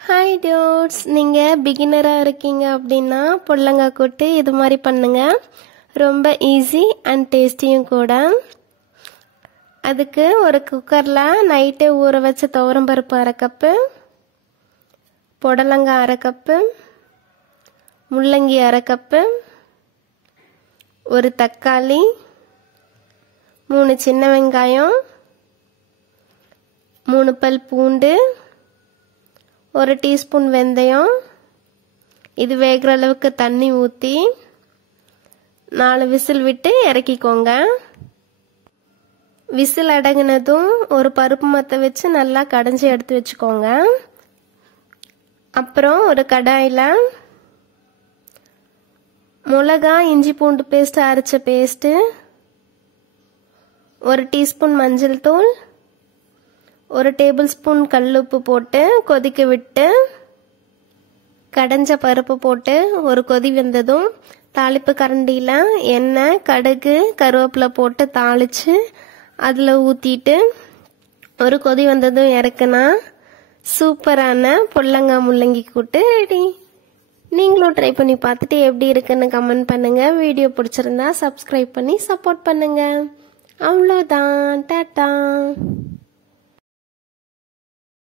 Hi dudes, நீங்கள் பிகினராக இருக்கீங்க அப்படின்னா புடலங்காய் கூட்டு இது மாதிரி பண்ணுங்க. ரொம்ப ஈஸி அண்ட் டேஸ்டியும் கூட. அதுக்கு ஒரு குக்கரில் நைட்டே ஊற வச்ச துவரம்பருப்பு 1/2 கப்பு, புடலங்காய் 1/2 கப்பு, முள்ளங்கி 1/2 கப்பு, ஒரு தக்காளி, 3 சின்ன வெங்காயம், 3 பல் பூண்டு, 1 டீஸ்பூன் வெந்தயம். இது வேகிற அளவுக்கு தண்ணி ஊற்றி 4 விசில் விட்டு இறக்கிக்கோங்க. விசில் அடங்கினதும் ஒரு பருப்பு மத்தை வச்சு நல்லா கடைஞ்சி எடுத்து வச்சுக்கோங்க. அப்புறம் ஒரு கடாயில் மிளகா இஞ்சி பூண்டு பேஸ்ட் அரைச்ச பேஸ்ட்டு, 1 டீஸ்பூன் மஞ்சள் தூள், 1 டேபிள் ஸ்பூன் கல்லுப்பு போட்டு கொதிக்க விட்டு கடைஞ்ச பருப்பு போட்டு ஒரு கொதி வந்ததும் தாளிப்பு கரண்டியில் எண்ணெய், கடுகு, கருவேப்பிலை போட்டு தாளித்து அதில் ஊற்றிட்டு ஒரு கொதி வந்ததும் இறக்குனா சூப்பரான புடலங்காய் முள்ளங்கி கூட்டு ரெடி. நீங்களும் ட்ரை பண்ணி பார்த்துட்டு எப்படி இருக்குன்னு கமெண்ட் பண்ணுங்கள். வீடியோ பிடிச்சிருந்தா சப்ஸ்கிரைப் பண்ணி சப்போர்ட் பண்ணுங்கள். அவ்வளோதான், டாட்டா.